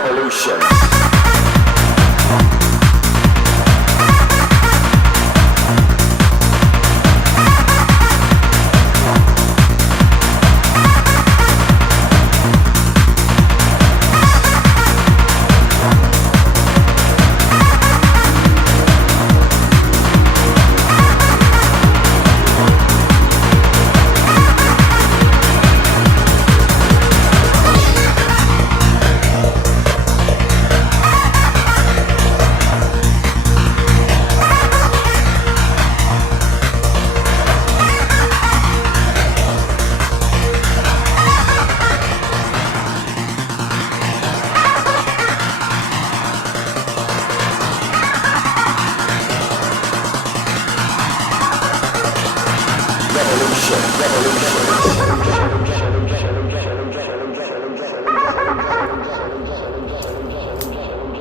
Revolution.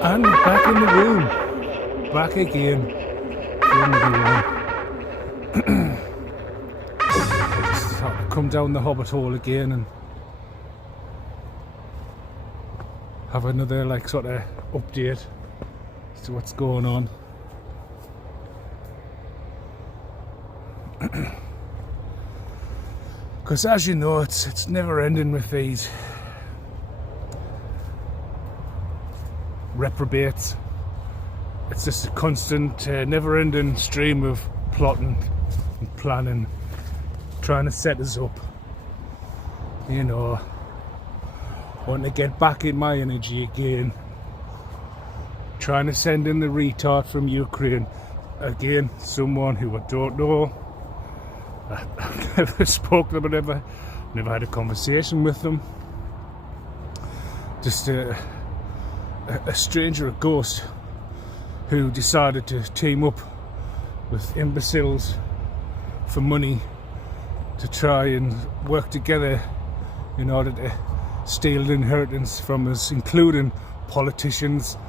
And back in the room, back again, room everyone. Just thought I'd come down the Hobbit hole again and have another sort of update as to what's going on. Because as you know, it's never ending with these reprobates. It's just a constant, never-ending stream of plotting and planning, trying to set us up. You know, wanting to get back in my energy again, trying to send in the retard from Ukraine again, someone who I don't know. I've never spoke to them, never had a conversation with them. Just a stranger, a ghost, who decided to team up with imbeciles for money to try and work together in order to steal an inheritance from us, including politicians.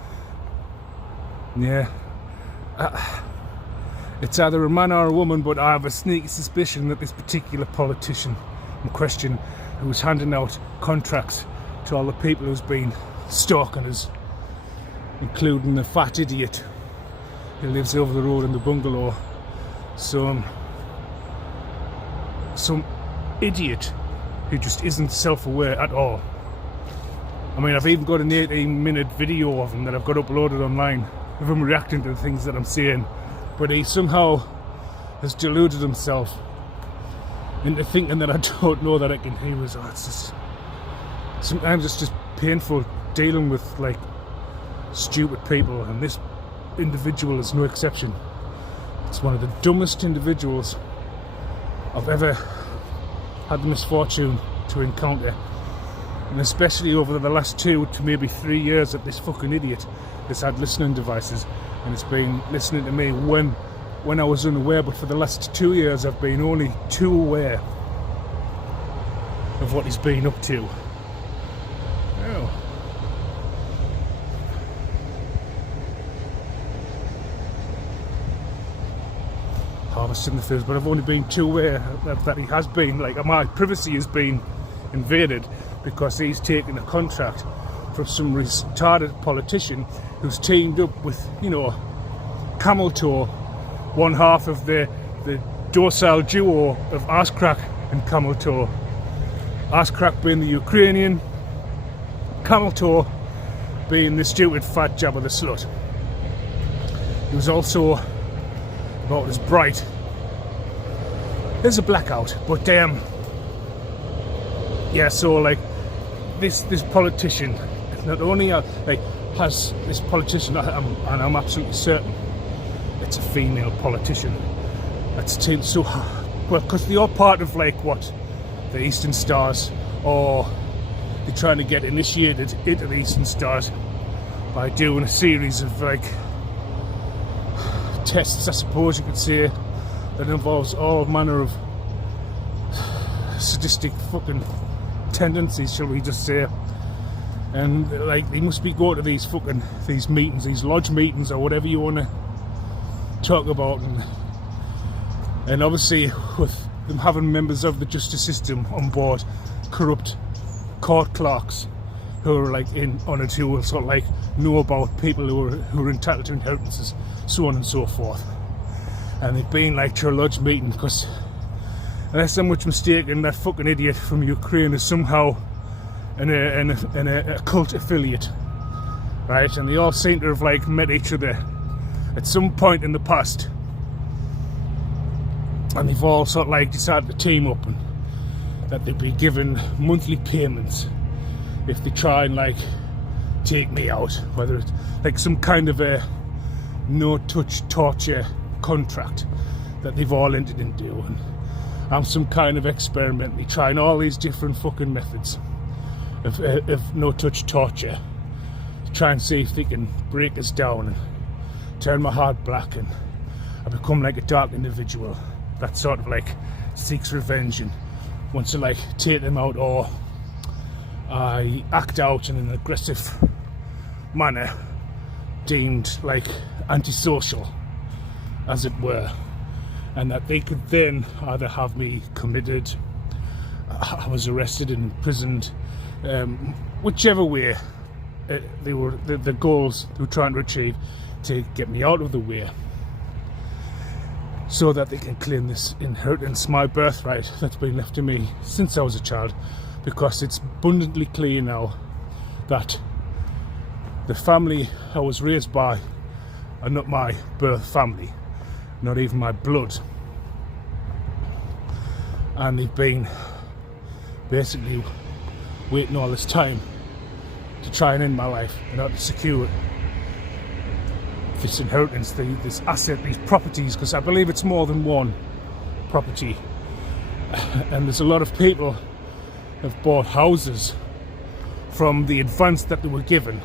Yeah. It's either a man or a woman, but I have a sneaky suspicion that this particular politician in question, who was handing out contracts to all the people who's been stalking us, including the fat idiot who lives over the road in the bungalow, some idiot who just isn't self-aware at all. I mean, I've even got an 18-minute video of him that I've got uploaded online of him reacting to the things that I'm saying, but he somehow has deluded himself into thinking that I don't know that I can hear his. It's just, sometimes it's just painful dealing with stupid people, and this individual is no exception. It's one of the dumbest individuals I've ever had the misfortune to encounter, and especially over the last 2 to maybe 3 years that this fucking idiot has had listening devices and it's been listening to me when I was unaware, but for the last 2 years I've been only too aware of what he's been up to. Oh. Harvesting the fields, but I've only been too aware that he has been, my privacy has been invaded because he's taken a contract from some retarded politician who's teamed up with, Camel Toe, one half of the docile duo of Arscrack and Camel Toe. Arscrack being the Ukrainian, Camel Toe being the stupid fat Jabba the Slut. He was also about as bright. There's a blackout, but yeah, so this politician not only has this politician, and I'm absolutely certain it's a female politician that's teamed so well, because they are part of what the Eastern Stars, or they're trying to get initiated into the Eastern Stars by doing a series of tests, I suppose you could say, that involves all manner of sadistic fucking tendencies, shall we just say. And they must be going to these meetings, these lodge meetings, or whatever you want to talk about, and obviously with them having members of the justice system on board, corrupt court clerks who are like in on it, who will sort of like know about people who are entitled to inheritances, so on and so forth. And they've been like to a lodge meeting because, unless I'm much mistaken, that fucking idiot from Ukraine is somehow a cult affiliate, right? And they all seem to have like met each other at some point in the past, and they've all sort of like decided to team up and that they'd be given monthly payments if they try and like take me out, whether it's like some kind of a no-touch torture contract that they've all entered into, and I'm some kind of experiment. They're trying all these different fucking methods of no-touch torture to try and see if they can break us down and turn my heart black, and I become like a dark individual that sort of like seeks revenge and wants to like take them out, or I act out in an aggressive manner deemed like antisocial, as it were, and that they could then either have me committed, I was arrested and imprisoned, whichever way they were the goals they were trying to achieve, to get me out of the way, so that they can claim this inheritance, my birthright that's been left to me since I was a child, because it's abundantly clear now that the family I was raised by are not my birth family, not even my blood, and they've been basically waiting all this time to try and end my life in order to secure this inheritance, this asset, these properties, because I believe it's more than one property, and there's a lot of people have bought houses from the advance that they were given,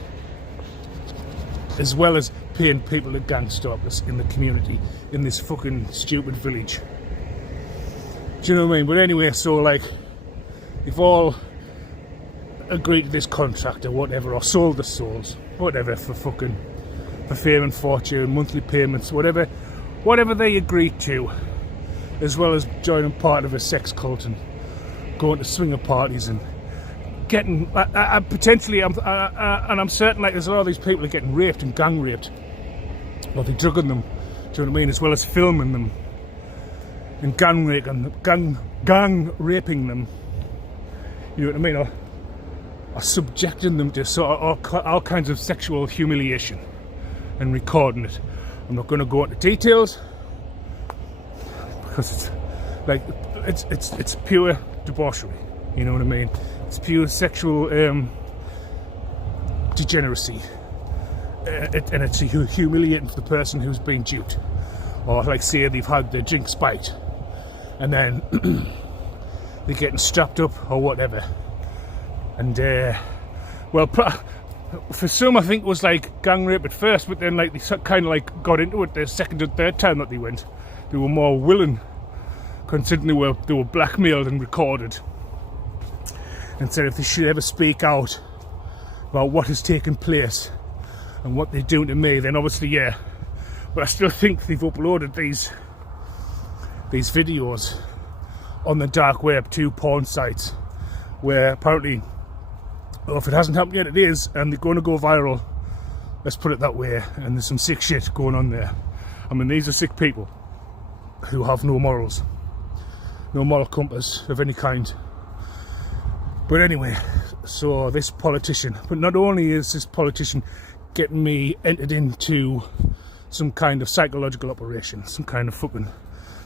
as well as paying people to gang stalk us in the community in this fucking stupid village. Do you know what I mean? But anyway, so like, they've all agreed to this contract or whatever, or sold their souls, whatever, for fame and fortune, monthly payments, whatever they agreed to, as well as joining part of a sex cult and going to swinger parties and getting potentially, and I'm certain like there's a lot of these people are getting raped and gang raped, or they're drugging them, do you know what I mean, as well as filming them and gang raping them, you know what I mean, or subjecting them to sort of all kinds of sexual humiliation and recording it. I'm not going to go into details because it's like it's pure debauchery, you know what I mean, it's pure sexual degeneracy, and it's humiliating for the person who's been duped, or like say they've had their drink spiked and then they're getting strapped up or whatever, and well, for some I think it was like gang rape at first, but then like they kind of like got into it the second or third time that they went. They were more willing, considering they were blackmailed and recorded, and said if they should ever speak out about what has taken place and what they're doing to me, then obviously yeah. But I still think they've uploaded these videos on the dark web to porn sites, where apparently, well, if it hasn't happened yet, it is, and they're going to go viral, let's put it that way, and there's some sick shit going on there. I mean, these are sick people who have no morals, no moral compass of any kind. But anyway, so this politician, but not only is this politician getting me entered into some kind of psychological operation, some kind of fucking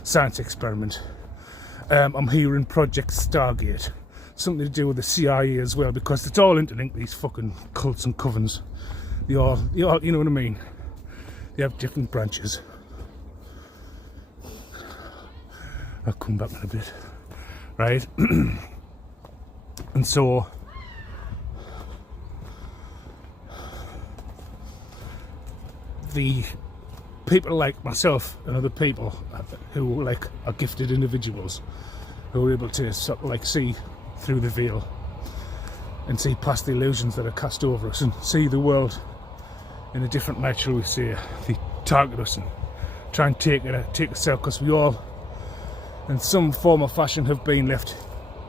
science experiment, I'm hearing Project Stargate, something to do with the CIA as well, because it's all interlinked, these fucking cults and covens. They all, you know what I mean? They have different branches. I'll come back in a bit, right? And so the people like myself and other people who like are gifted individuals, who are able to sort of like see through the veil and see past the illusions that are cast over us and see the world in a different light, shall we say. They target us and try and take us out, because we all in some form or fashion have been left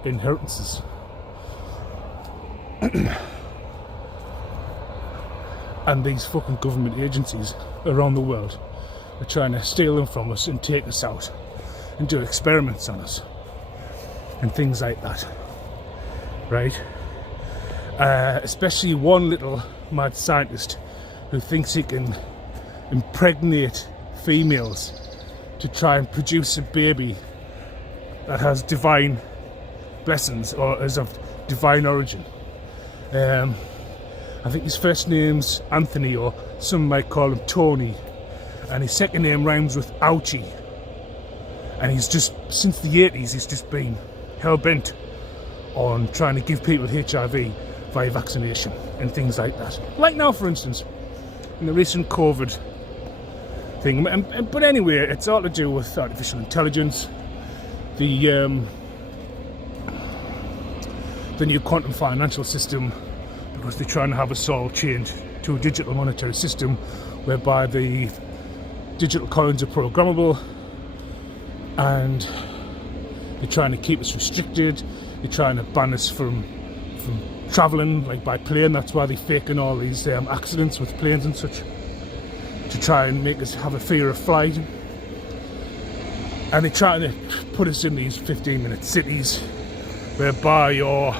inheritances. And these fucking government agencies around the world are trying to steal them from us and take us out and do experiments on us and things like that, right? Especially one little mad scientist who thinks he can impregnate females to try and produce a baby that has divine blessings or is of divine origin. I think his first name's Anthony, or some might call him Tony, and his second name rhymes with Ouchie. And he's just, since the 80s, he's just been hell-bent on trying to give people HIV via vaccination and things like that. Like now, for instance, in the recent COVID thing. But anyway, it's all to do with artificial intelligence, the new quantum financial system, because they're trying to have us all change to a digital monetary system whereby the digital coins are programmable, and they're trying to keep us restricted. They're trying to ban us from travelling, like by plane. That's why they're faking all these accidents with planes and such, to try and make us have a fear of flight. And they're trying to put us in these 15-minute cities whereby your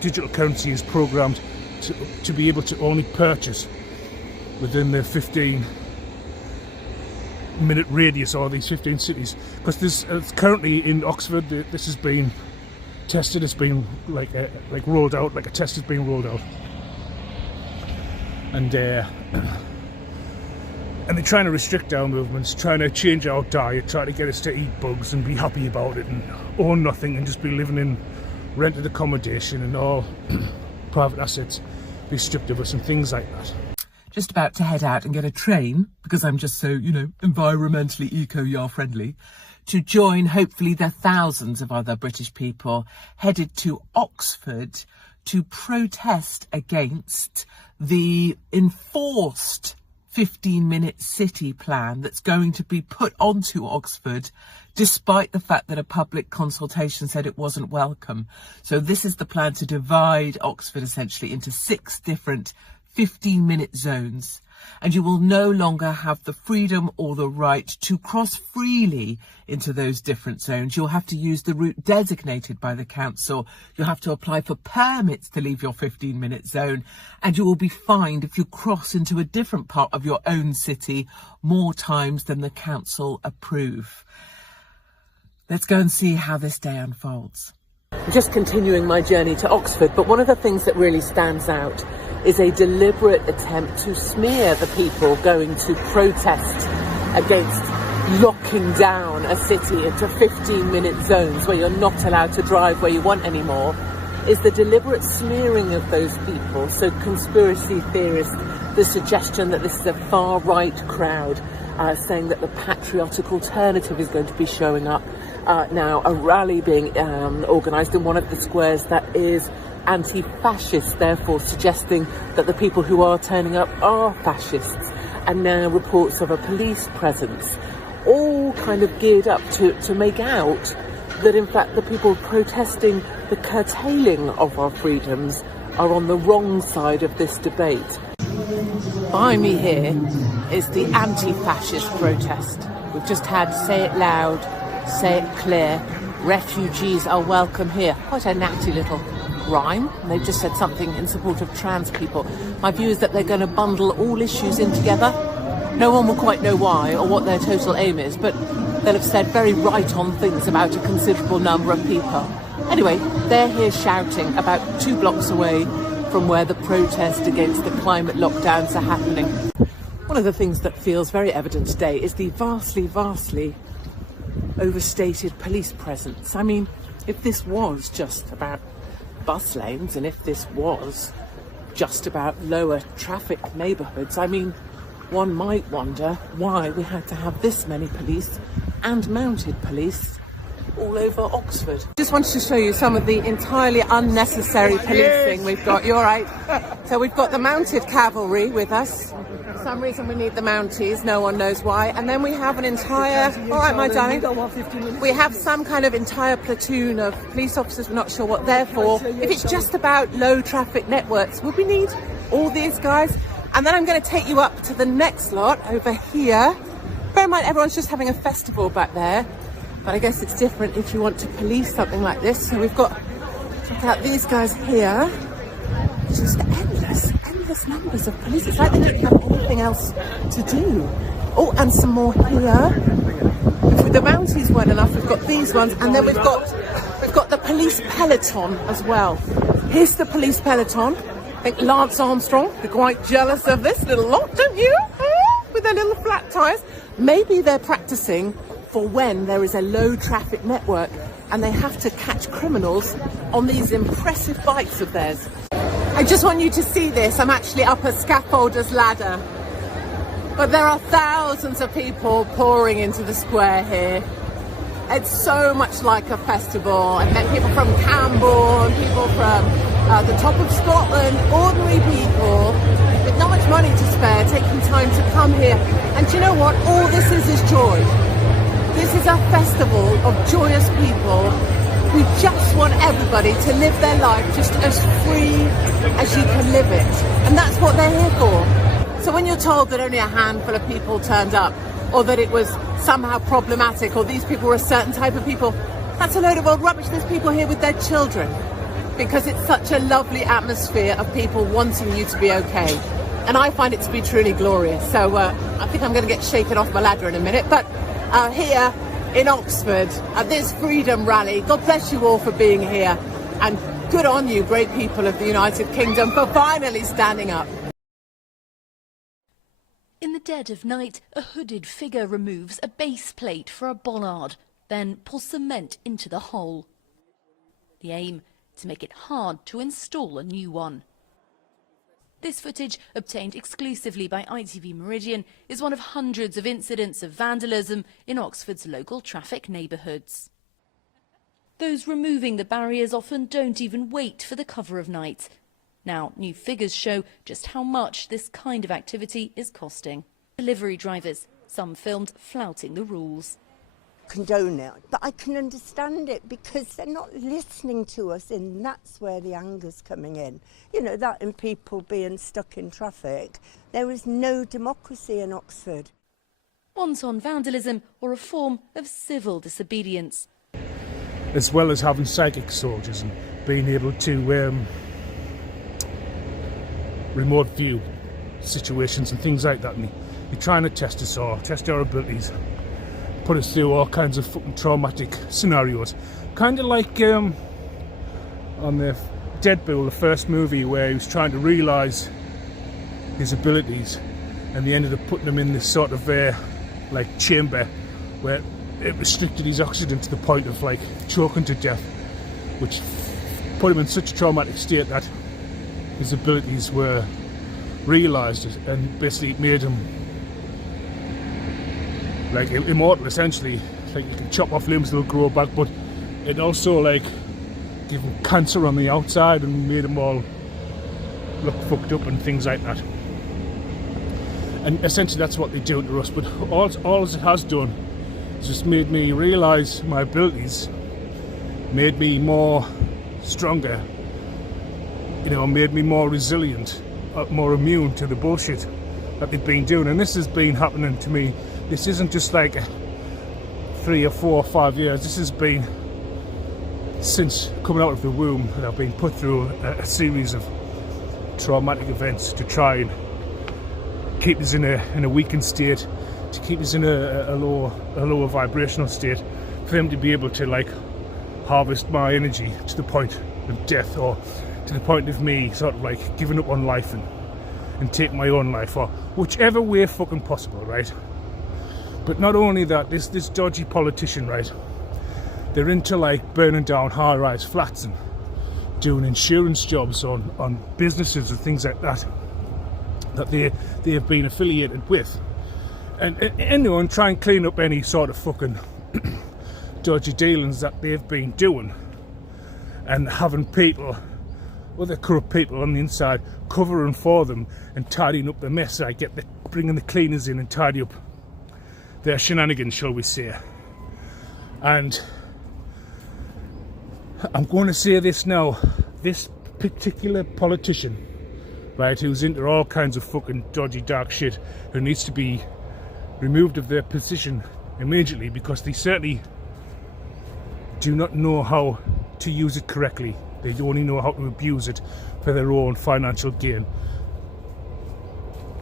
digital currency is programmed to be able to only purchase within the 15-minute radius, or these 15 cities. Because this currently in Oxford, this has been tested. It's been like rolled out, like a test has been rolled out, and they're trying to restrict our movements, trying to change our diet, trying to get us to eat bugs and be happy about it and own nothing and just be living in rented accommodation, and all private assets be stripped of us and things like that. Just about to head out and get a train, because I'm just so, environmentally eco-yar friendly, to join hopefully the thousands of other British people headed to Oxford to protest against the enforced 15-minute city plan that's going to be put onto Oxford, despite the fact that a public consultation said it wasn't welcome. So this is the plan to divide Oxford essentially into 6 different 15-minute zones, and you will no longer have the freedom or the right to cross freely into those different zones. You'll have to use the route designated by the council. You'll have to apply for permits to leave your 15-minute zone, and you will be fined if you cross into a different part of your own city more times than the council approve. Let's go and see how this day unfolds. I'm just continuing my journey to Oxford, but one of the things that really stands out is a deliberate attempt to smear the people going to protest against locking down a city into 15-minute zones where you're not allowed to drive where you want anymore, is the deliberate smearing of those people. So conspiracy theorists, the suggestion that this is a far-right crowd, saying that the patriotic alternative is going to be showing up. Now, a rally being organised in one of the squares that is anti-fascist, therefore suggesting that the people who are turning up are fascists, and now reports of a police presence, all kind of geared up to make out that in fact the people protesting the curtailing of our freedoms are on the wrong side of this debate. By me here is the anti-fascist protest. We've just had Say It Loud, Say It Clear, refugees are welcome here. Quite a natty little rhyme. They've just said something in support of trans people. My view is that they're going to bundle all issues in together. No one will quite know why or what their total aim is, but they'll have said very right-on things about a considerable number of people. Anyway, they're here shouting about 2 blocks away from where the protest against the climate lockdowns are happening. One of the things that feels very evident today is the vastly overstated police presence. I mean, if this was just about bus lanes, and if this was just about lower traffic neighbourhoods, I mean, one might wonder why we had to have this many police and mounted police all over Oxford. Just wanted to show you some of the entirely unnecessary policing we've got. You're right. So we've got the mounted cavalry with us. For some reason we need the Mounties, no one knows why. And then we have an entire, all right my darling, we have some kind of entire platoon of police officers, we're not sure what they're for. If it's just about low traffic networks, would we need all these guys? And then I'm going to take you up to the next lot over here. Bear in mind, everyone's just having a festival back there. But I guess it's different if you want to police something like this. So we've got, check out these guys here. Just endless numbers of police. It's like they don't have anything else to do. Oh, and some more here. If the bounties weren't enough, we've got these ones. And then we've got the police peloton as well. Here's the police peloton. I think Lance Armstrong, you're quite jealous of this little lot, don't you? With their little flat tyres. Maybe they're practicing for when there is a low traffic network and they have to catch criminals on these impressive bikes of theirs. I just want you to see this. I'm actually up a scaffolder's ladder. But there are thousands of people pouring into the square here. It's so much like a festival. I've met people from Camborne, people from the top of Scotland, ordinary people with not much money to spare, taking time to come here. And do you know what? All this is joy. This is a festival of joyous people who just want everybody to live their life just as free as you can live it. And that's what they're here for. So when you're told that only a handful of people turned up, or that it was somehow problematic, or these people were a certain type of people, that's a load of old rubbish. There's people here with their children, because it's such a lovely atmosphere of people wanting you to be okay. And I find it to be truly glorious. So I think I'm going to get shaken off my ladder in a minute. But here in Oxford at this Freedom Rally, God bless you all for being here. And good on you, great people of the United Kingdom, for finally standing up. In the dead of night, a hooded figure removes a base plate for a bollard, then pours cement into the hole. The aim, to make it hard to install a new one. This footage, obtained exclusively by ITV Meridian, is one of hundreds of incidents of vandalism in Oxford's local traffic neighbourhoods. Those removing the barriers often don't even wait for the cover of night. Now, new figures show just how much this kind of activity is costing. Delivery drivers, some filmed flouting the rules. Condone it, but I can understand it because they're not listening to us, and that's where the anger's coming in. You know, that and people being stuck in traffic. There is no democracy in Oxford. Wanton vandalism or a form of civil disobedience. As well as having psychic soldiers and being able to remote view situations and things like that, and you're trying to test us all, test our abilities, put us through all kinds of fucking traumatic scenarios. Kind of like on the Deadpool, the first movie, where he was trying to realise his abilities, and they ended up putting him in this sort of like chamber where it restricted his oxygen to the point of like choking to death, which put him in such a traumatic state that his abilities were realised and basically made him like immortal, essentially. Like you can chop off limbs, they'll grow back, but it also like gave him cancer on the outside and made him all look fucked up and things like that. And essentially that's what they do to us, but all it has done is just made me realise my abilities, made me more stronger, you know, made me more resilient, more immune to the bullshit that they've been doing. And this has been happening to me. This isn't just like 3 or 4 or 5 years. This has been since coming out of the womb, that I've been put through a series of traumatic events to try and keep us in a weakened state, to keep us in a lower vibrational state, for them to be able to like harvest my energy to the point of death, or to the point of me sort of like giving up on life and taking my own life, or whichever way fucking possible, right? But not only that, this dodgy politician, right, they're into like burning down high-rise flats and doing insurance jobs on businesses and things like that they have been affiliated with, and anyone try and clean up any sort of fucking dodgy dealings that they've been doing, and having people, other corrupt people on the inside, covering for them and tidying up the mess. I get bringing the cleaners in and tidy up their shenanigans, shall we say. And I'm going to say this now, this particular politician right, who's into all kinds of fucking dodgy dark shit, who needs to be removed of their position immediately, because they certainly do not know how to use it correctly. They only know how to abuse it for their own financial gain,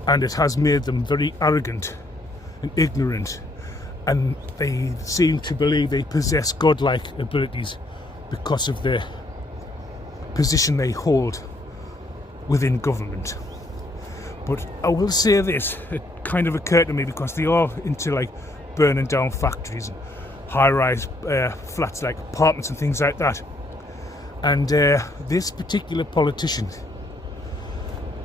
and it has made them very arrogant and ignorant, and they seem to believe they possess godlike abilities because of the position they hold within government. But I will say this, it kind of occurred to me, because they are into like burning down factories and high-rise flats, like apartments and things like that. And this particular politician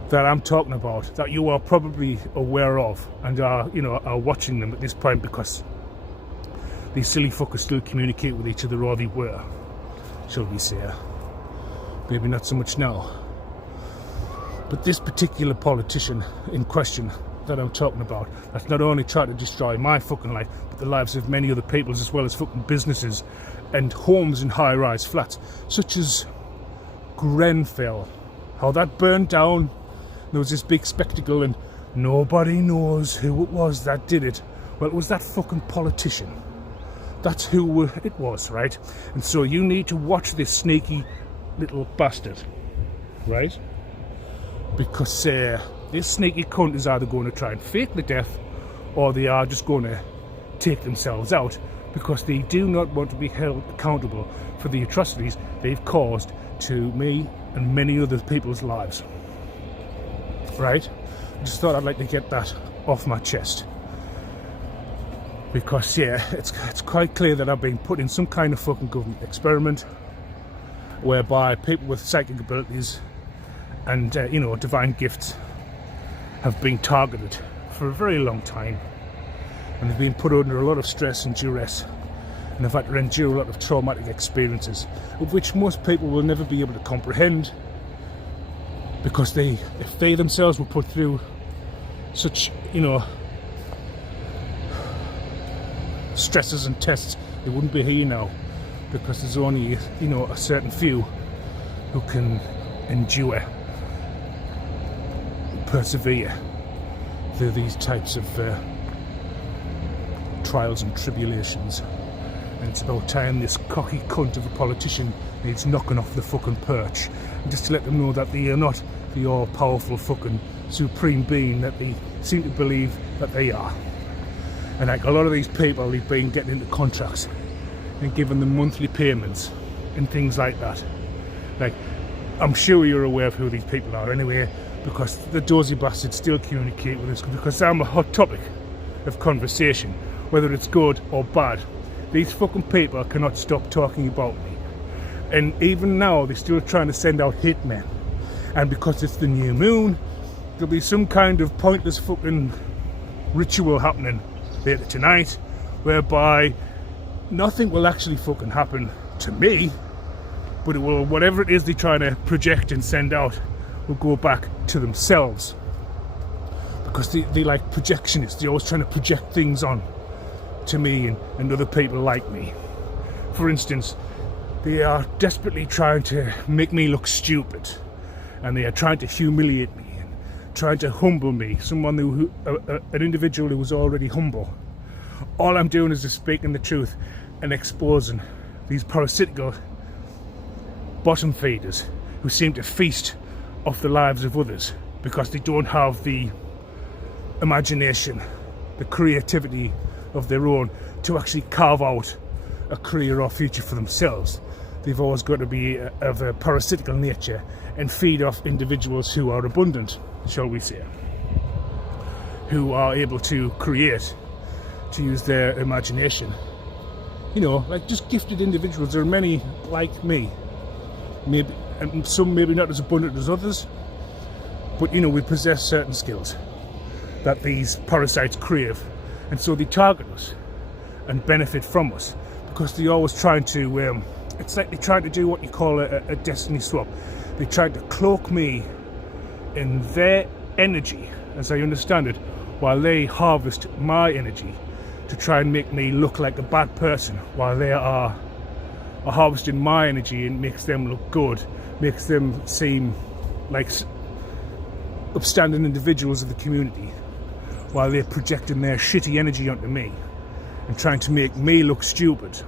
that I'm talking about, that you are probably aware of and are watching them at this point, because these silly fuckers still communicate with each other, or they were, shall we say. Maybe not so much now. But this particular politician in question that I'm talking about, that's not only trying to destroy my fucking life, but the lives of many other people, as well as fucking businesses and homes in high-rise flats, such as Grenfell. How that burned down, there was this big spectacle, and nobody knows who it was that did it. Well, it was that fucking politician. That's who it was, right? And so you need to watch this sneaky little bastard, right? Because this sneaky cunt is either going to try and fake the death, or they are just going to take themselves out, because they do not want to be held accountable for the atrocities they've caused to me and many other people's lives. Right? I just thought I'd like to get that off my chest, because it's quite clear that I've been put in some kind of fucking government experiment whereby people with psychic abilities and divine gifts have been targeted for a very long time, and they've been put under a lot of stress and duress, and have had to endure a lot of traumatic experiences, of which most people will never be able to comprehend, because if they themselves were put through such stresses and tests, they wouldn't be here now, because there's only a certain few who can endure, persevere through these types of trials and tribulations. And it's about time this cocky cunt of a politician needs knocking off the fucking perch, and just to let them know that they are not the all-powerful fucking supreme being that they seem to believe that they are. And like a lot of these people, they've been getting into contracts and giving them monthly payments and things like that. Like, I'm sure you're aware of who these people are anyway, because the dozy bastards still communicate with us, because I'm a hot topic of conversation, whether it's good or bad. These fucking people cannot stop talking about me, and even now they're still trying to send out hitmen. And because it's the new moon, there'll be some kind of pointless fucking ritual happening later tonight, whereby nothing will actually fucking happen to me, but it will, whatever it is they're trying to project and send out, will go back to themselves, because they like projectionists. They're always trying to project things on to me and other people like me. For instance, they are desperately trying to make me look stupid, and they are trying to humiliate me and trying to humble me, someone an individual who was already humble. All I'm doing is just speaking the truth and exposing these parasitical bottom feeders who seem to feast off the lives of others, because they don't have the imagination, the creativity of their own to actually carve out a career or future for themselves. They've always got to be of a parasitical nature and feed off individuals who are abundant, shall we say, who are able to create, to use their imagination. Like just gifted individuals. There are many like me, maybe, and some maybe not as abundant as others, but we possess certain skills that these parasites crave, and so they target us and benefit from us, because they're always trying to it's like they try to do what you call a destiny swap. They try to cloak me in their energy, as I understand it, while they harvest my energy to try and make me look like a bad person, while they are harvesting my energy and makes them look good, makes them seem like upstanding individuals of the community, while they're projecting their shitty energy onto me and trying to make me look stupid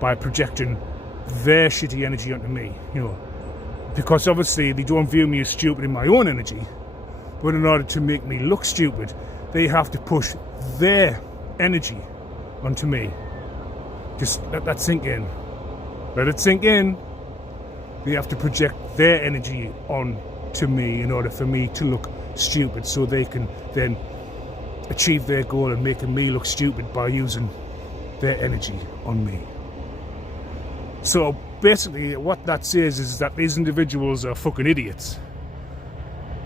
by projecting their shitty energy onto me, you know, because obviously they don't view me as stupid in my own energy, but in order to make me look stupid, they have to push their energy onto me. Just let that sink in. Let it sink in. They have to project their energy onto me in order for me to look stupid, so they can then achieve their goal of making me look stupid by using their energy on me. So basically what that says is that these individuals are fucking idiots,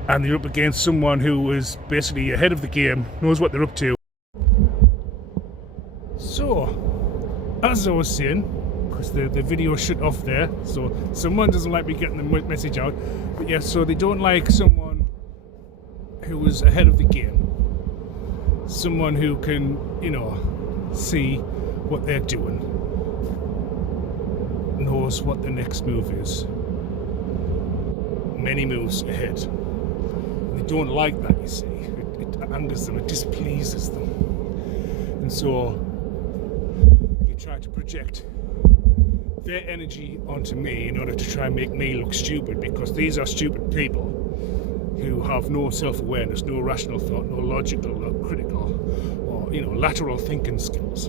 and they're up against someone who is basically ahead of the game, knows what they're up to. So, as I was saying, because the video shut off there, so someone doesn't like me getting the message out, but yes, so they don't like someone who is ahead of the game, someone who can, you know, see what they're doing, knows what the next move is, many moves ahead. They don't like that, you see. It angers them, it displeases them, and so they try to project their energy onto me in order to try and make me look stupid, because these are stupid people who have no self-awareness, no rational thought, no logical or critical or, you know, lateral thinking skills.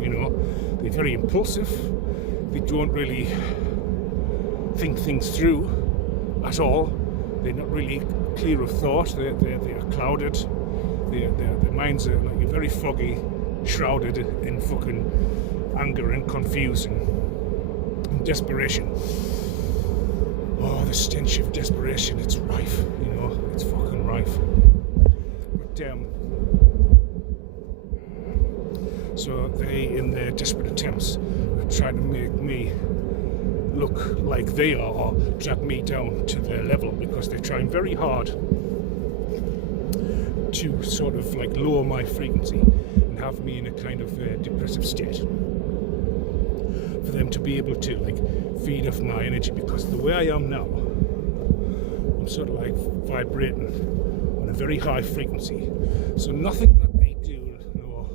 You know, they're very impulsive. They don't really think things through at all. They're not really clear of thought. They're clouded. Their minds are like very foggy, shrouded in fucking anger and confusion and desperation. Oh, the stench of desperation, it's rife, you know, it's fucking rife. But so they, in their desperate attempts, are trying to make me look like they are, or drag me down to their level, because they're trying very hard to sort of like lower my frequency and have me in a kind of depressive state, for them to be able to like feed off my energy, because the way I am now, I'm sort of like vibrating on a very high frequency. So nothing that they do, no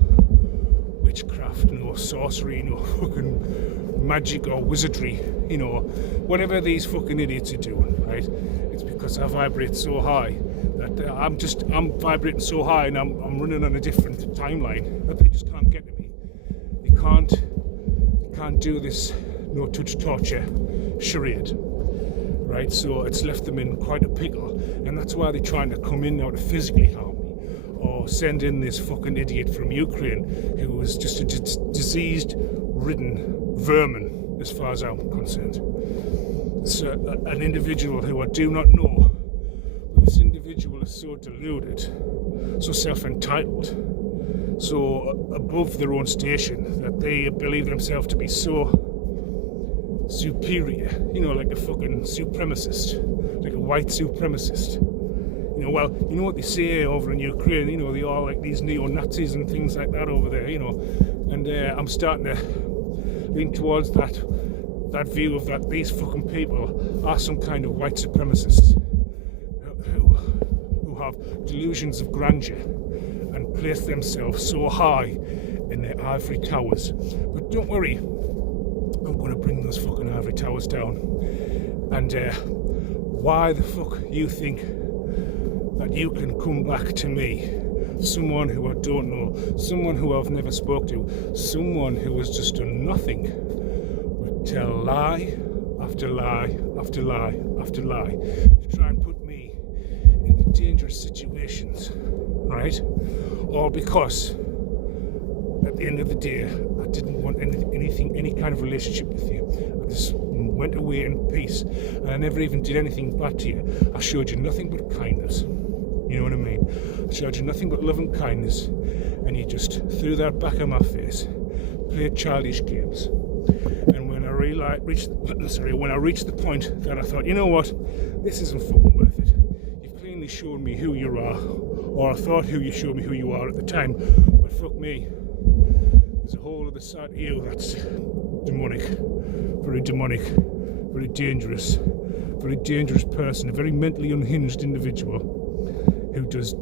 witchcraft, no sorcery, no fucking magic or wizardry, you know, whatever these fucking idiots are doing, right? It's because I vibrate so high that I'm vibrating so high, and I'm running on a different timeline that they just can't get to me. They can't do this no touch torture charade, right? So it's left them in quite a pickle, and that's why they're trying to come in now to physically harm me, or send in this fucking idiot from Ukraine who is just a diseased, ridden vermin as far as I'm concerned. It's an individual who I do not know. This individual is so deluded, so self-entitled, so above their own station, that they believe themselves to be so superior, you know, like a fucking supremacist, like a white supremacist. You know, well, you know what they say over in Ukraine, you know, they are like these neo-Nazis and things like that over there, you know, and I'm starting to lean towards that view of that these fucking people are some kind of white supremacists who have delusions of grandeur and place themselves so high in their ivory towers. But don't worry, I'm going to bring those fucking ivory towers down. And why the fuck you think that you can come back to me, someone who I don't know, someone who I've never spoke to, someone who has just done nothing but tell lie after lie after lie after lie to try and put me into dangerous situations, right? All because at the end of the day I didn't want any kind of relationship with you. I just went away in peace, and I never even did anything bad to you. I showed you nothing but kindness. You know what I mean? I showed you nothing but love and kindness, and you just threw that back in my face, played childish games. And when I reached the point that I thought, you know what, this isn't fucking worth it. You've clearly shown me who you are, or I thought you showed me who you are at the time, but fuck me. There's a whole other side of you that's demonic, very demonic, very dangerous person, a very mentally unhinged individual who does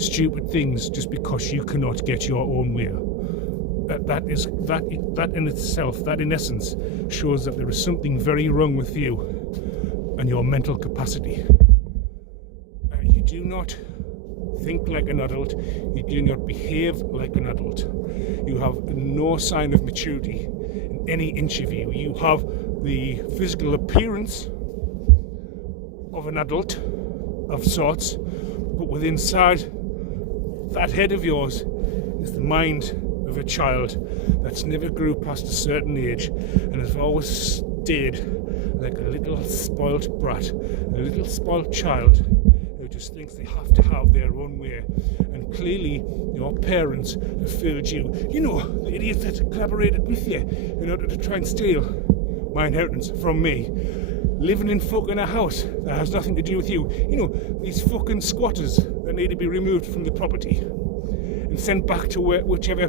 stupid things just because you cannot get your own way. That in itself, that in essence, shows that there is something very wrong with you and your mental capacity. You do not think like an adult. You do not behave like an adult. You have no sign of maturity in any inch of you. You have the physical appearance of an adult of sorts, but within inside that head of yours is the mind of a child that's never grew past a certain age and has always stayed like a little spoilt brat, a little spoilt child who just thinks they have to have their own way. And clearly your parents have failed you. You know, the idiots that collaborated with you in order to try and steal my inheritance from me, living in fucking a house that has nothing to do with you. You know, these fucking squatters that need to be removed from the property and sent back to whichever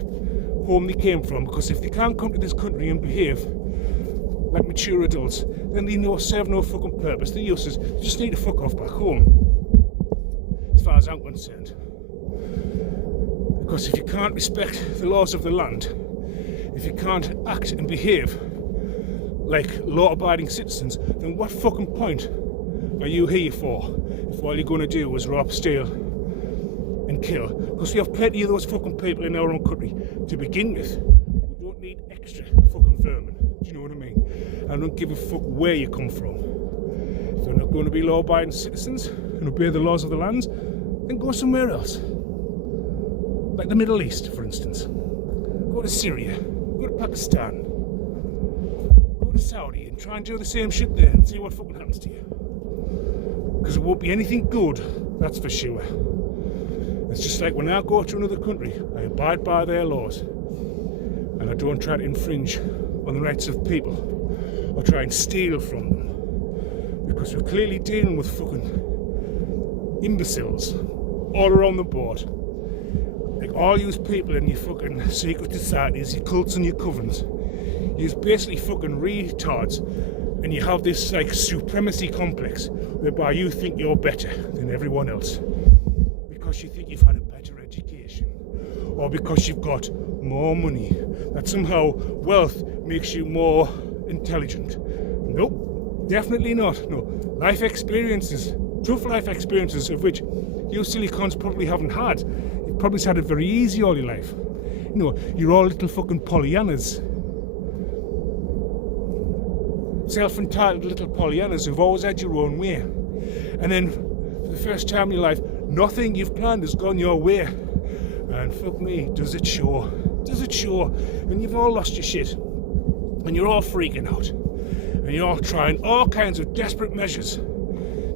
home they came from, because if they can't come to this country and behave like mature adults, then they serve no fucking purpose. They're useless. They just need to fuck off back home, as far as I'm concerned. Because if you can't respect the laws of the land, if you can't act and behave like law-abiding citizens, then what fucking point are you here for if all you're going to do is rob, steal and kill? Because we have plenty of those fucking people in our own country to begin with. We don't need extra fucking vermin. Do you know what I mean? I don't give a fuck where you come from. If you're not going to be law-abiding citizens and obey the laws of the land, then go somewhere else. Like the Middle East, for instance. Go to Syria. Go to Pakistan. Go to Saudi and try and do the same shit there and see what fucking happens to you. Because it won't be anything good, that's for sure. It's just like when I go to another country, I abide by their laws. And I don't try to infringe on the rights of people or try and steal from them. Because we're clearly dealing with fucking imbeciles all around the board. Like all you people in your fucking secret societies, your cults and your covens, you're basically fucking retards, and you have this like supremacy complex whereby you think you're better than everyone else because you think you've had a better education or because you've got more money, that somehow wealth makes you more intelligent. Nope, definitely not. No, life experiences, tough life experiences of which you silly cons probably haven't had. You've probably had it very easy all your life. You know, you're all little fucking Pollyannas. Self-entitled little Pollyannas who've always had your own way. And then, for the first time in your life, nothing you've planned has gone your way. And fuck me, does it show? Does it show? And you've all lost your shit. And you're all freaking out. And you're all trying all kinds of desperate measures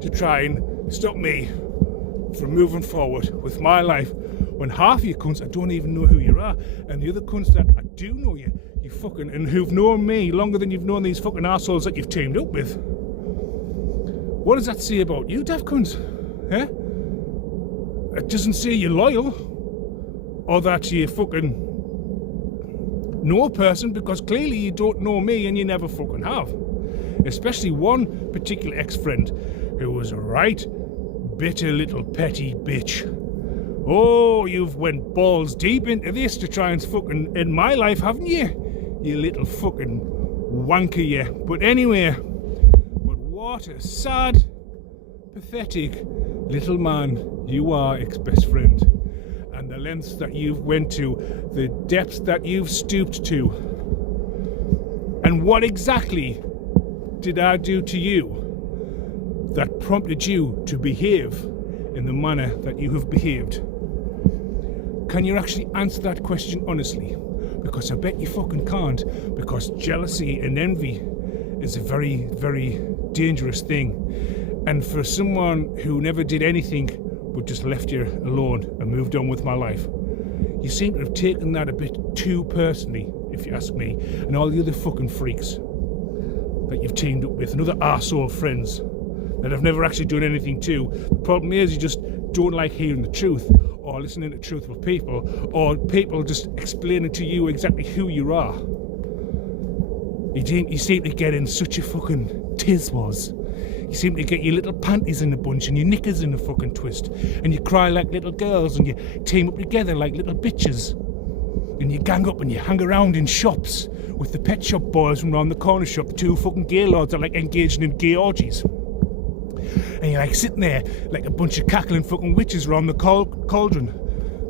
to try and stop me from moving forward with my life, when half of you cunts I don't even know who you are, and the other cunts that I do know you fucking, and who've known me longer than you've known these fucking assholes that you've teamed up with. What does that say about you, daft cunts? Eh? It doesn't say you're loyal, or that you fucking know a person, because clearly you don't know me and you never fucking have. Especially one particular ex-friend who was a right bitter little petty bitch. Oh, you've went balls deep into this to try and fucking end my life, haven't you? You little fucking wanker, you. But anyway, but what a sad, pathetic little man you are, ex-best friend. And the lengths that you've went to, the depths that you've stooped to. And what exactly did I do to you that prompted you to behave in the manner that you have behaved? Can you actually answer that question honestly? Because I bet you fucking can't, because jealousy and envy is a very, very dangerous thing. And for someone who never did anything but just left you alone and moved on with my life, you seem to have taken that a bit too personally, if you ask me, and all the other fucking freaks that you've teamed up with, and other arsehole friends that I've never actually done anything to. The problem is you just don't like hearing the truth, or listening to truthful people, or people just explaining to you exactly who you are. You seem to get in such a fucking tiz was. You seem to get your little panties in a bunch and your knickers in a fucking twist. And you cry like little girls and you team up together like little bitches. And you gang up and you hang around in shops with the pet shop boys from round the corner shop. The two fucking gay lords are like engaging in gay orgies. And you're like sitting there like a bunch of cackling fucking witches around the cauldron.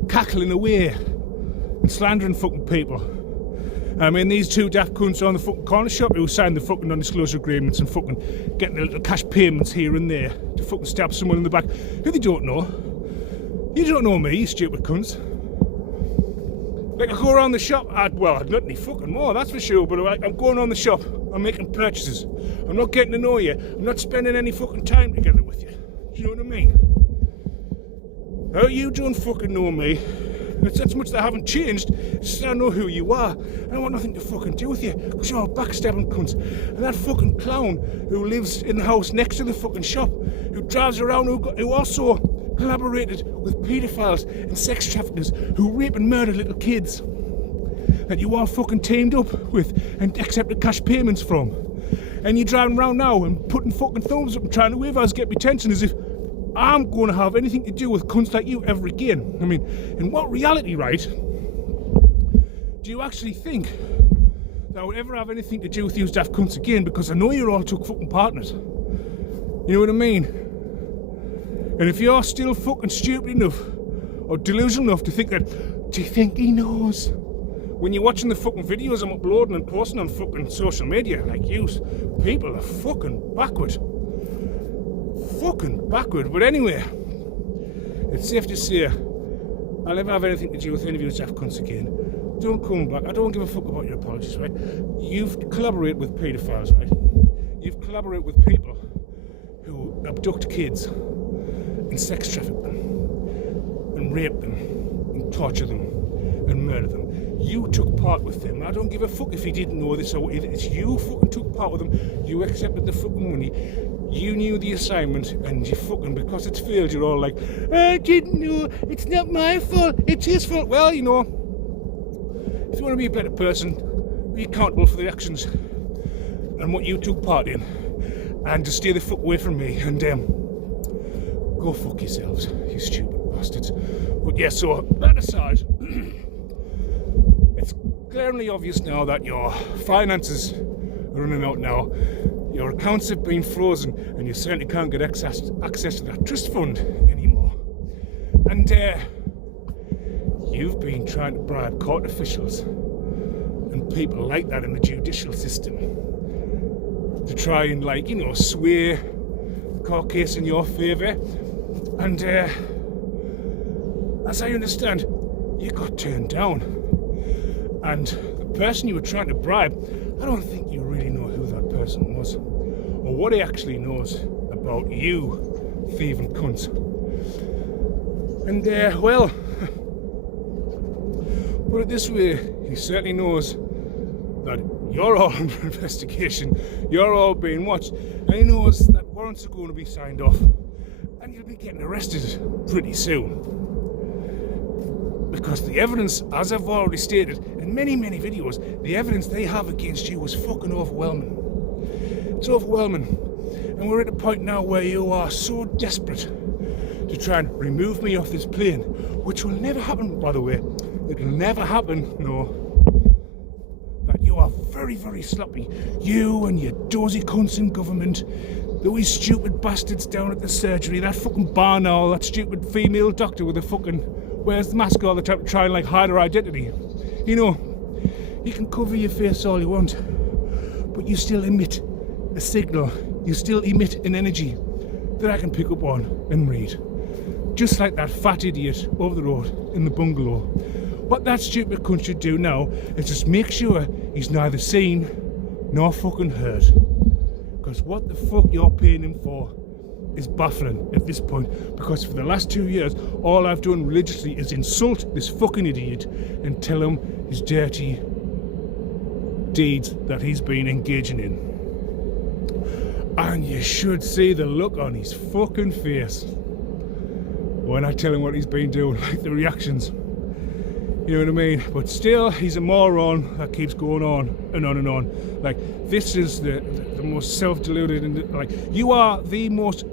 Cackling away and slandering fucking people. I mean, these two daft cunts on the fucking corner shop who signed the fucking non-disclosure agreements and fucking getting a little cash payments here and there to fucking stab someone in the back who they don't know. You don't know me, you stupid cunts. Like, I go around the shop, I'd not any fucking more, that's for sure, but I'm going on the shop, I'm making purchases. I'm not getting to know you, I'm not spending any fucking time together with you. Do you know what I mean? Oh, you don't fucking know me. It's that much that I haven't changed, it's just I know who you are. I don't want nothing to fucking do with you, because you're all backstabbing cunts. And that fucking clown who lives in the house next to the fucking shop, who drives around, who also collaborated with paedophiles and sex traffickers who rape and murder little kids, that you all fucking teamed up with and accepted cash payments from. And you're driving around now and putting fucking thumbs up and trying to wave us, get me attention as if I'm going to have anything to do with cunts like you ever again. I mean, in what reality, right, do you actually think that I would ever have anything to do with you daft cunts again? Because I know you're all took fucking partners. You know what I mean? And if you're still fucking stupid enough or delusional enough to think that, do you think he knows? When you're watching the fucking videos I'm uploading and posting on fucking social media, like you, people are fucking backward. Fucking backward. But anyway, it's safe to say I'll never have anything to do with any of you daft cunts again. Don't come back. I don't give a fuck about your apologies, right? You've collaborated with paedophiles, right? You've collaborated with people who abduct kids and sex traffic them and rape them and torture them and murder them. You took part with them. I don't give a fuck if you didn't know this or it's you fucking took part with them. You accepted the fucking money. You knew the assignment and you fucking, because it's failed, you're all like, I didn't know, it's not my fault, it's his fault. Well, you know, if you want to be a better person, be accountable for the actions and what you took part in, and just stay the fuck away from me and go fuck yourselves, you stupid bastards. But yeah, so that aside, it's glaringly obvious now that your finances are running out now. Your accounts have been frozen and you certainly can't get access to that trust fund anymore. And you've been trying to bribe court officials and people like that in the judicial system to try and, like, you know, sway the court case in your favour. And as I understand, you got turned down. And the person you were trying to bribe, I don't think you really know who that person was or what he actually knows about you thieving cunts. And well, put it this way, he certainly knows that you're all under investigation, you're all being watched, and he knows that warrants are going to be signed off and you'll be getting arrested pretty soon. Because the evidence, as I've already stated in many, many videos, the evidence they have against you is fucking overwhelming. It's overwhelming. And we're at a point now where you are so desperate to try and remove me off this plane, which will never happen, by the way. It'll never happen, no. That you are very, very sloppy. You and your dozy cunts in government, those stupid bastards down at the surgery, that fucking barn owl, that stupid female doctor with a fucking wears the mask all the time to try and, like, hide her identity. You know, you can cover your face all you want, but you still emit a signal, you still emit an energy that I can pick up on and read. Just like that fat idiot over the road in the bungalow. What that stupid cunt should do now is just make sure he's neither seen nor fucking heard. Because what the fuck you're paying him for is baffling at this point, because for the last 2 years all I've done religiously is insult this fucking idiot and tell him his dirty deeds that he's been engaging in. And you should see the look on his fucking face when I tell him what he's been doing, like the reactions. You know what I mean? But still, he's a moron that keeps going on and on and on. Like, this is the most self-deluded, and like, you are the most.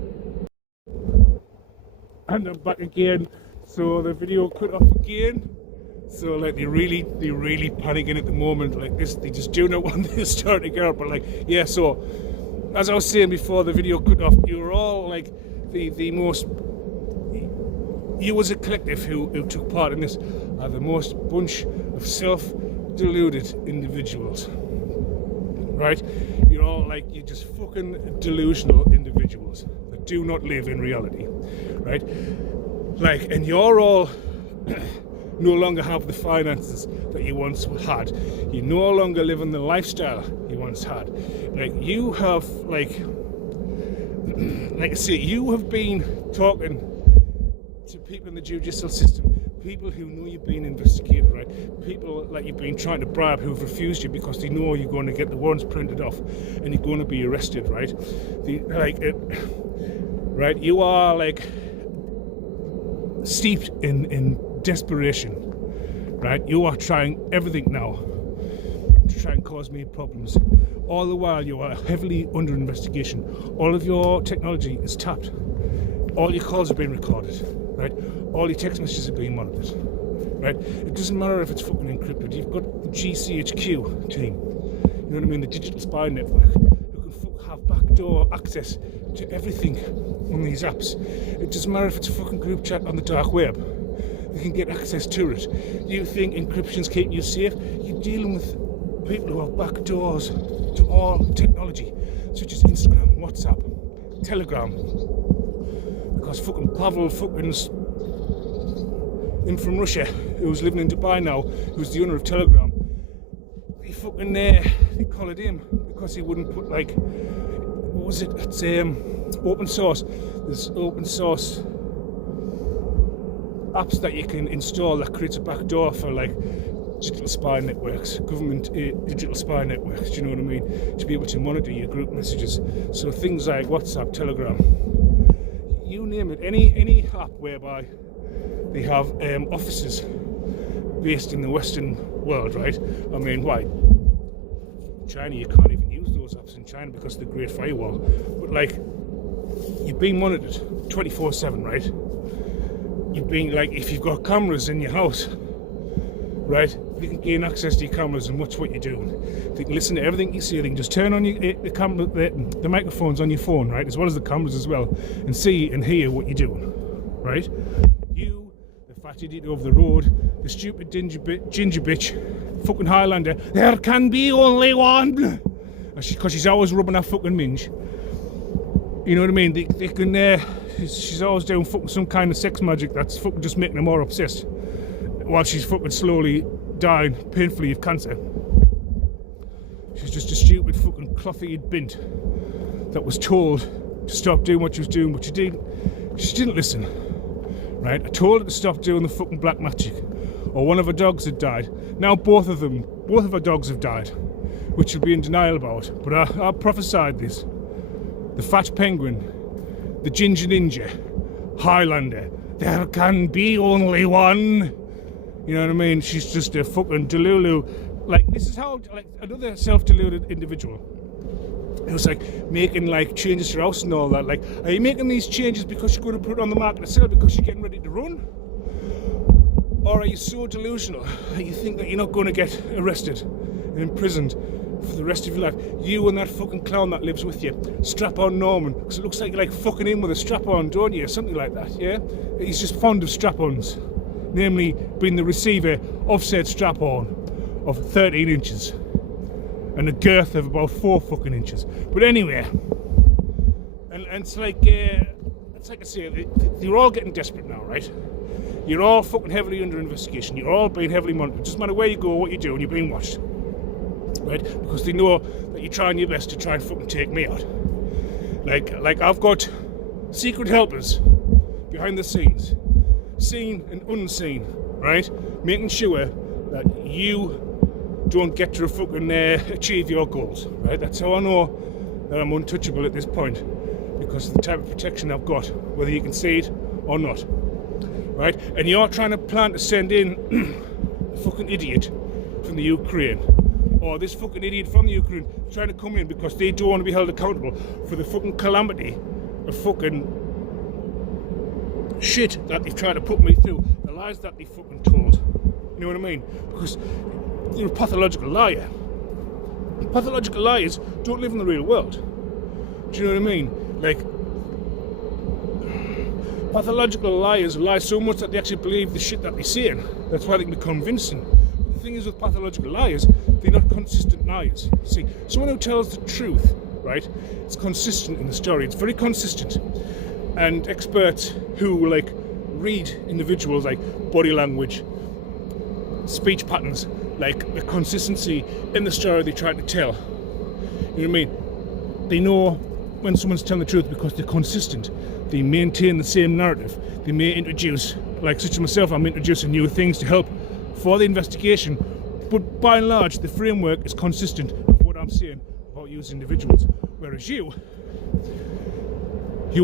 And I'm back again. So the video cut off again. So like, they're really panicking at the moment. Like this, they just do not want this starting to get up. But like, yeah. So as I was saying before, the video cut off. You were all like the most. You as a collective who took part in this are the most bunch of self-deluded individuals, right? You're all like, you're just fucking delusional individuals that do not live in reality, right? Like, and you're all no longer have the finances that you once had. You no longer live in the lifestyle you once had. Like, you have, like I say, you have been talking to people in the judicial system, people who know you've been investigated, right? People like you've been trying to bribe who've refused you because they know you're going to get the warrants printed off and you're going to be arrested, right? Right? You are like steeped in desperation, right? You are trying everything now to try and cause me problems. All the while you are heavily under investigation. All of your technology is tapped. All your calls are being recorded, right? All your text messages are being monitored, right? It doesn't matter if it's fucking encrypted. You've got the GCHQ team, you know what I mean? The digital spy network, who can have backdoor access to everything on these apps. It doesn't matter if it's a fucking group chat on the dark web. They can get access to it. You think encryption's keeping you safe? You're dealing with people who have backdoors to all technology, such as Instagram, WhatsApp, Telegram. Because fucking Pavel fucking's in from Russia, who's living in Dubai now, who's the owner of Telegram. They fucking they collared him because he wouldn't put, like, what was it? It's open source. There's open source apps that you can install that creates a backdoor for like digital spy networks, government digital spy networks. Do you know what I mean? To be able to monitor your group messages. So things like WhatsApp, Telegram, you name it, any app whereby they have offices based in the Western world, right? I mean, why? China, you can't even use those apps in China because of the Great Firewall. But like, you're being monitored 24/7, right? You're being, like, if you've got cameras in your house, right? They can gain access to your cameras and watch what you're doing. They can listen to everything you say. They can just turn on the camera, the microphones on your phone, right, as well as the cameras as well, and see and hear what you're doing, right? You, the fat idiot over the road, the stupid ginger bitch, fucking Highlander. There can be only one, because she's always rubbing her fucking minge. You know what I mean? They can. She's always doing fucking some kind of sex magic that's fucking just making her more obsessed, while she's fucking slowly dying painfully of cancer. She's just a stupid fucking cloth-eared bint that was told to stop doing what she was doing, but she didn't listen, right? I told her to stop doing the fucking black magic, or one of her dogs had died. Now both of her dogs have died, which she'll be in denial about, but I prophesied this. The fat penguin, the ginger ninja, Highlander, there can be only one. You know what I mean? She's just a fucking delulu. Like, this is how, like, another self-deluded individual. It was like making like changes to your house and all that. Like, are you making these changes because you're going to put it on the market to sell because you're getting ready to run? Or are you so delusional that you think that you're not going to get arrested and imprisoned for the rest of your life? You and that fucking clown that lives with you, Strap-on Norman, because it looks like you're like fucking in with a strap-on, don't you? Something like that, yeah? He's just fond of strap-ons, namely being the receiver of said strap-on of 13 inches and a girth of about 4 fucking inches. But anyway, and it's like I say, you're all getting desperate now, right? You're all fucking heavily under investigation. You're all being heavily monitored. It doesn't matter where you go, what you do, and you're being watched, right? Because they know that you're trying your best to try and fucking take me out. Like I've got secret helpers behind the scenes, seen and unseen, right? Making sure that you don't get to fucking achieve your goals, right? That's how I know that I'm untouchable at this point, because of the type of protection I've got, whether you can see it or not, right? And you're trying to plan to send in fucking idiot from the Ukraine, or this fucking idiot from the Ukraine trying to come in because they don't want to be held accountable for the fucking calamity of fucking shit that they've tried to put me through, the lies that they fucking told. You know what I mean? Because you're a pathological liar. Pathological liars don't live in the real world. Do you know what I mean? Like, pathological liars lie so much that they actually believe the shit that they're saying. That's why they can be convincing. The thing is with pathological liars, they're not consistent liars. See, someone who tells the truth, right, it's consistent in the story. It's very consistent. And experts who, like, read individuals, like body language, speech patterns, like the consistency in the story they try to tell. You know what I mean? They know when someone's telling the truth because they're consistent. They maintain the same narrative. They may introduce, like such as myself, I'm introducing new things to help for the investigation, but by and large the framework is consistent of what I'm saying about you as individuals. Whereas you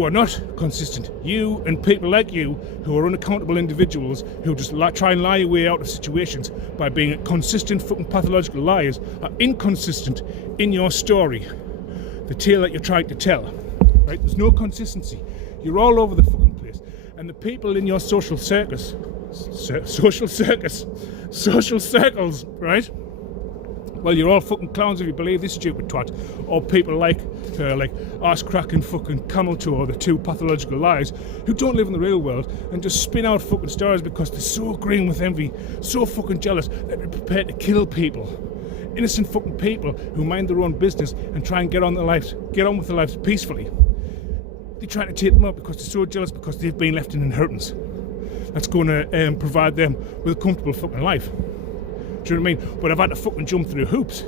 are not consistent. You and people like you who are unaccountable individuals who just try and lie your way out of situations by being consistent fucking pathological liars are inconsistent in your story, the tale that you're trying to tell. Right? There's no consistency. You're all over the fucking place. And the people in your social circles, right? Well, you're all fucking clowns if you believe this stupid twat. Or people like arse-cracking fucking camel toe, or the two pathological liars who don't live in the real world and just spin out fucking stories because they're so green with envy, so fucking jealous that they're prepared to kill people. Innocent fucking people who mind their own business and try and get on with their lives peacefully. They try to take them out because they're so jealous because they've been left an inheritance that's going to provide them with a comfortable fucking life. Do you know what I mean? But I've had to fucking jump through hoops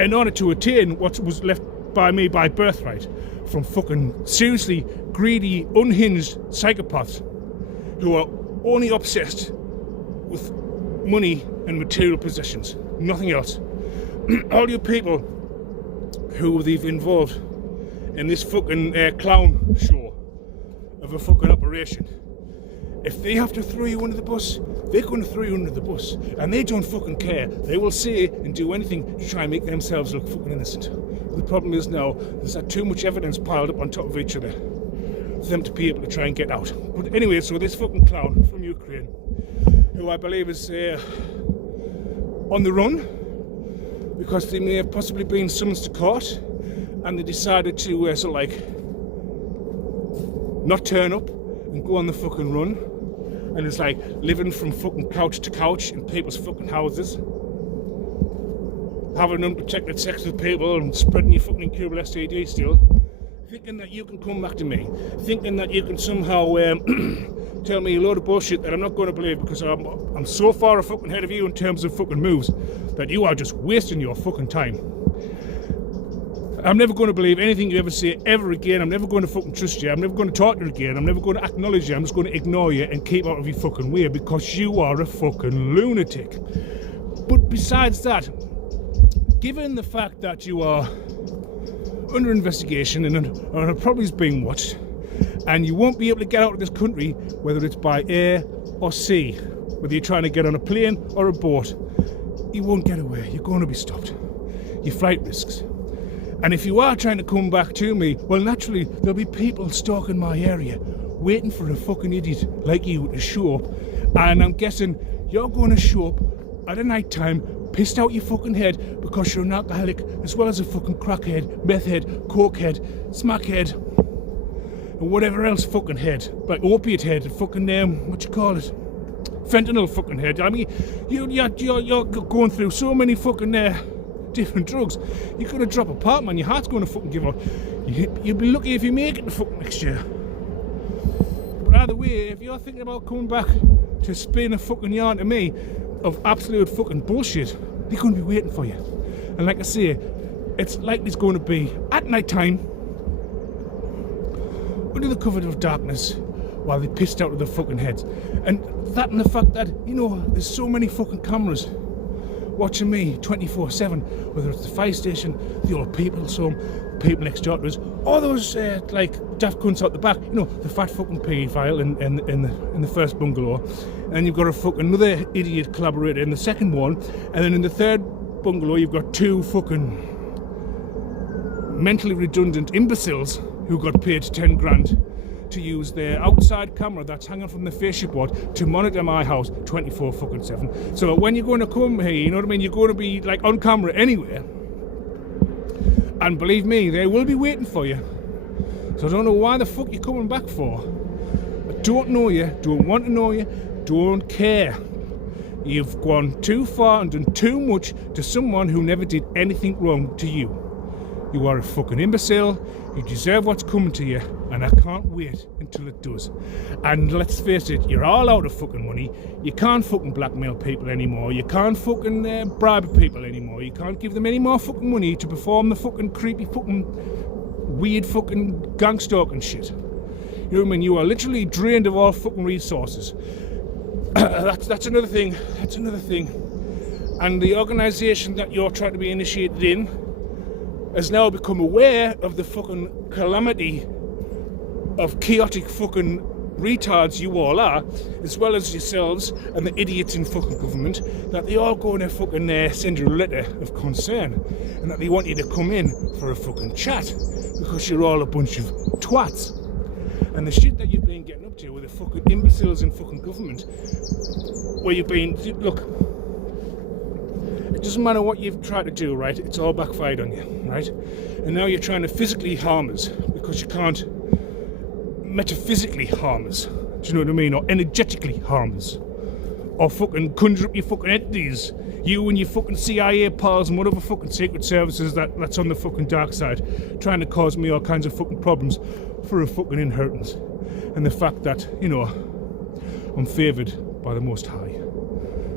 in order to attain what was left by me by birthright from fucking seriously greedy, unhinged psychopaths who are only obsessed with money and material possessions, nothing else. All you people who they've involved in this fucking clown show of a fucking operation, if they have to throw you under the bus, they're going to throw you under the bus. And they don't fucking care. They will say and do anything to try and make themselves look fucking innocent. The problem is now, there's too much evidence piled up on top of each other for them to be able to try and get out. But anyway, so this fucking clown from Ukraine, who I believe is on the run, because they may have possibly been summoned to court, and they decided to not turn up and go on the fucking run, and it's like living from fucking couch to couch in people's fucking houses, having unprotected sex with people and spreading your fucking incurable STD still, thinking that you can come back to me, thinking that you can somehow tell me a load of bullshit that I'm not going to believe because I'm so far a fucking ahead of you in terms of fucking moves that you are just wasting your fucking time. I'm never going to believe anything you ever say ever again. I'm never going to fucking trust you. I'm never going to talk to you again. I'm never going to acknowledge you. I'm just going to ignore you and keep out of your fucking way because you are a fucking lunatic. But besides that, given the fact that you are under investigation and probably is being watched, and you won't be able to get out of this country, whether it's by air or sea, whether you're trying to get on a plane or a boat, you won't get away. You're going to be stopped. Your flight risks. And if you are trying to come back to me, well, naturally, there'll be people stalking my area, waiting for a fucking idiot like you to show up. And I'm guessing you're going to show up at a night time, pissed out your fucking head because you're an alcoholic, as well as a fucking crackhead, meth head, coke head, smack head, and whatever else fucking head, like opiate head, fucking what you call it, fentanyl fucking head. I mean, you're going through so many fucking different drugs. You're gonna drop apart, man. Your heart's gonna fucking give out. You'll be lucky if you make it the fucking next year. But either way, if you're thinking about coming back to spin a fucking yarn to me of absolute fucking bullshit, they're gonna be waiting for you. And like I say, it's like it's going to be at night time, under the cover of darkness, while they pissed out of their fucking heads. And that and the fact that, you know, there's so many fucking cameras watching me 24/7, whether it's the fire station, the old people's home, people next door to us, or those like daft cunts out the back, you know, the fat fucking paedophile in the first bungalow, and you've got a fucking another idiot collaborator in the second one, and then in the third bungalow you've got two fucking mentally redundant imbeciles who got paid 10 grand to use their outside camera that's hanging from the fascia board to monitor my house 24/7. So when you're going to come here, you know what I mean, you're going to be like on camera anyway. And believe me, they will be waiting for you. So I don't know why the fuck you're coming back for. I don't know you, don't want to know you, don't care. You've gone too far and done too much to someone who never did anything wrong to you. You are a fucking imbecile, you deserve what's coming to you, and I can't wait until it does. And let's face it, you're all out of fucking money. You can't fucking blackmail people anymore. You can't fucking bribe people anymore. You can't give them any more fucking money to perform the fucking creepy fucking weird fucking gang stalking shit. You know what I mean? You are literally drained of all fucking resources. That's another thing. That's another thing. And the organisation that you're trying to be initiated in has now become aware of the fucking calamity of chaotic fucking retards you all are, as well as yourselves and the idiots in fucking government, that they are going to fucking send you a letter of concern, and that they want you to come in for a fucking chat because you're all a bunch of twats. And the shit that you've been getting up to with the fucking imbeciles in fucking government, where you've been, look, it doesn't matter what you've tried to do, right? It's all backfired on you, right? And now you're trying to physically harm us because you can't metaphysically harm us. Do you know what I mean? Or energetically harm us. Or fucking conjure up your fucking entities. You and your fucking CIA pals and whatever fucking secret services that's on the fucking dark side, trying to cause me all kinds of fucking problems for a fucking inheritance. And the fact that, you know, I'm favoured by the Most High.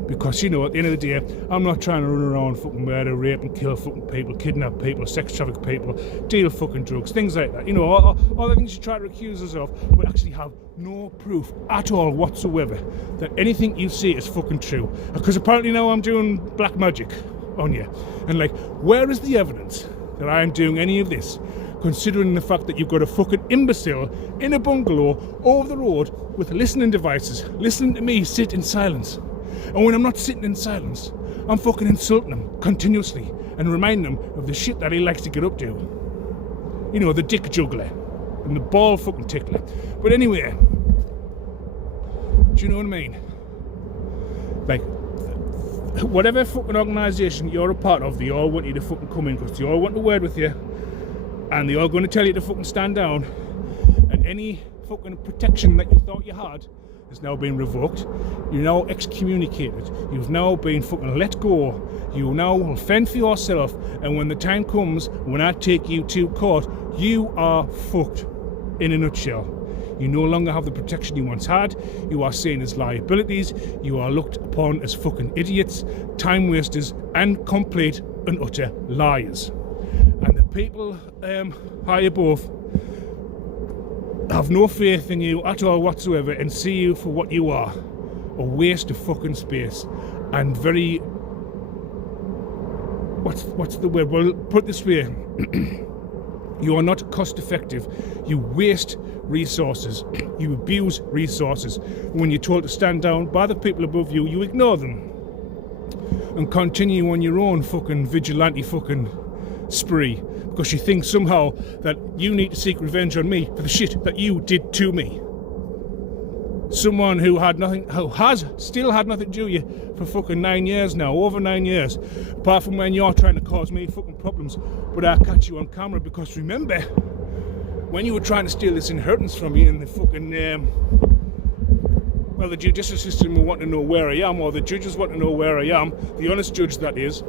Because, you know, at the end of the day, I'm not trying to run around fucking murder, rape and kill fucking people, kidnap people, sex traffic people, deal fucking drugs, things like that. You know, all the things you try to accuse us of, but actually have no proof at all whatsoever that anything you say is fucking true. Because apparently now I'm doing black magic on you. And like, where is the evidence that I am doing any of this? Considering the fact that you've got a fucking imbecile in a bungalow over the road with listening devices, listening to me sit in silence. And when I'm not sitting in silence, I'm fucking insulting him continuously and reminding him of the shit that he likes to get up to. You know, the dick juggler and the ball fucking tickler. But anyway, do you know what I mean? Like, whatever fucking organisation you're a part of, they all want you to fucking come in because they all want a word with you, and they all going to tell you to fucking stand down, and any fucking protection that you thought you had has now been revoked. You're now excommunicated. You've now been fucking let go. You now will fend for yourself, and when the time comes, when I take you to court, you are fucked in a nutshell. You no longer have the protection you once had. You are seen as liabilities. You are looked upon as fucking idiots, time wasters, and complete and utter liars. And the people high above have no faith in you at all whatsoever and see you for what you are, a waste of fucking space and very, what's the word, well, put it this way, you are not cost effective. You waste resources, you abuse resources. When you're told to stand down by the people above you, you ignore them and continue on your own fucking vigilante fucking spree, because you think somehow that you need to seek revenge on me for the shit that you did to me. Someone who has still had nothing to do with you for fucking 9 years now, over 9 years, apart from when you're trying to cause me fucking problems, but I catch you on camera. Because remember, when you were trying to steal this inheritance from me, and the fucking well, the judicial system will want to know where I am, or the judges want to know where I am, the honest judge that is.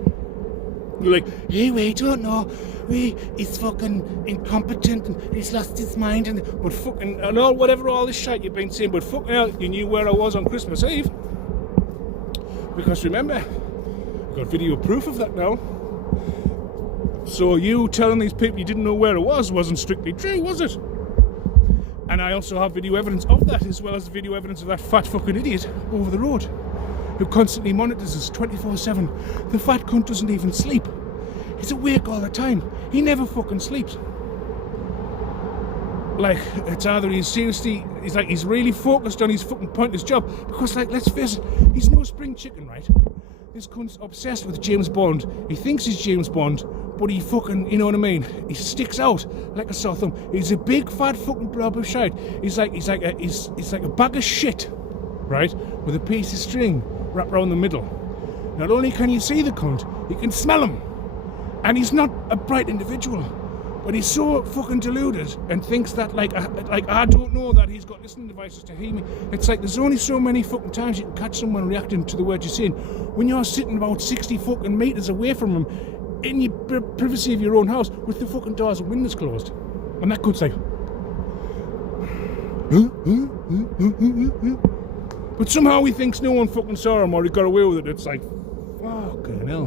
You're like, hey, we don't know. He's fucking incompetent and he's lost his mind, but fucking, and all, whatever all this shit you've been saying, but fucking hell, you knew where I was on Christmas Eve. Because remember, I've got video proof of that now. So you telling these people you didn't know where I was wasn't strictly true, was it? And I also have video evidence of that, as well as video evidence of that fat fucking idiot over the road who constantly monitors us 24/7. The fat cunt doesn't even sleep. He's awake all the time. he never fucking sleeps. Like, it's either he's really focused on his fucking pointless job, because, like, let's face it, he's no spring chicken, right? This cunt's obsessed with James Bond. He thinks he's James Bond, but he fucking, you know what I mean? He sticks out like a sore thumb. He's a big fat fucking blob of shite. He's like a bag of shit, right? With a piece of string wrapped around the middle. Not only can you see the cunt, you can smell him. And he's not a bright individual. But he's so fucking deluded and thinks that, like I don't know that he's got listening devices to hear me. It's like there's only so many fucking times you can catch someone reacting to the words you're saying. When you're sitting about 60 fucking metres away from him in the privacy of your own house with the fucking doors and windows closed. And that cunt's like... But somehow he thinks no one fucking saw him or he got away with it. It's like, fucking hell.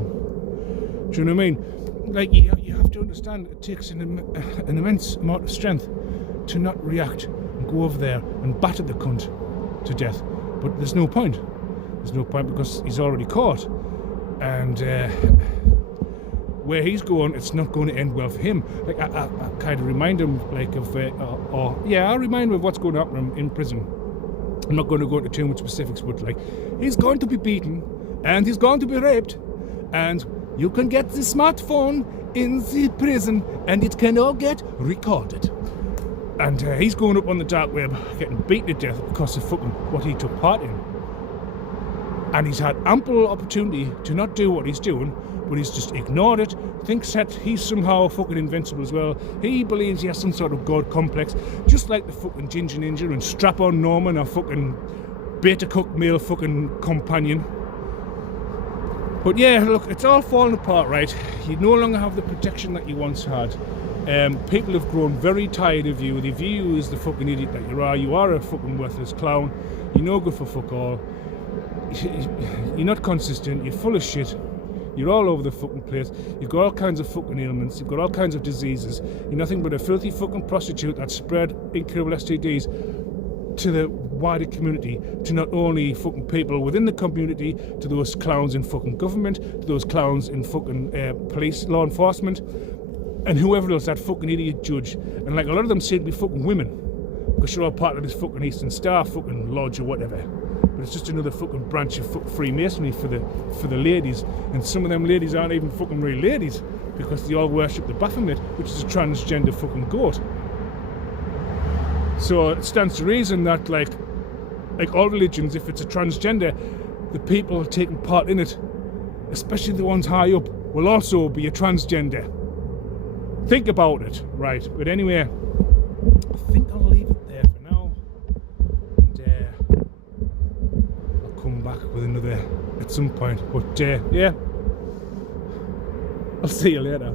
Do you know what I mean? Like, you have to understand, it takes an immense amount of strength to not react and go over there and batter the cunt to death. But there's no point. There's no point because he's already caught. And where he's going, it's not going to end well for him. Like, I kind of remind him, like, of... I'll remind him of what's going to happen in prison. I'm not going to go into too much specifics, but, like, he's going to be beaten, and he's going to be raped, and... You can get the smartphone in the prison and it can all get recorded. And he's going up on the dark web getting beaten to death because of fucking what he took part in. And he's had ample opportunity to not do what he's doing, but he's just ignored it, thinks that he's somehow fucking invincible as well. He believes he has some sort of god complex, just like the fucking Ginger Ninja and Strap-on Norman, our fucking beta cook male fucking companion. But yeah, look, it's all falling apart, right? You no longer have the protection that you once had. People have grown very tired of you. They view you as the fucking idiot that you are. You are a fucking worthless clown. You're no good for fuck all. You're not consistent. You're full of shit. You're all over the fucking place. You've got all kinds of fucking ailments. You've got all kinds of diseases. You're nothing but a filthy fucking prostitute that spread incurable STDs to the wider community, to not only fucking people within the community, to those clowns in fucking government, to those clowns in fucking police, law enforcement, and whoever else, that fucking idiot judge. And like a lot of them seem to be fucking women, because you're all part of this fucking Eastern Star fucking lodge or whatever. But it's just another fucking branch of fucking Freemasonry for the ladies. And some of them ladies aren't even fucking real ladies, because they all worship the Baphomet, which is a transgender fucking goat. So it stands to reason that, like all religions, if it's a transgender, the people taking part in it, especially the ones high up, will also be a transgender. Think about it, right? But anyway, I think I'll leave it there for now. And I'll come back with another at some point. But yeah, I'll see you later.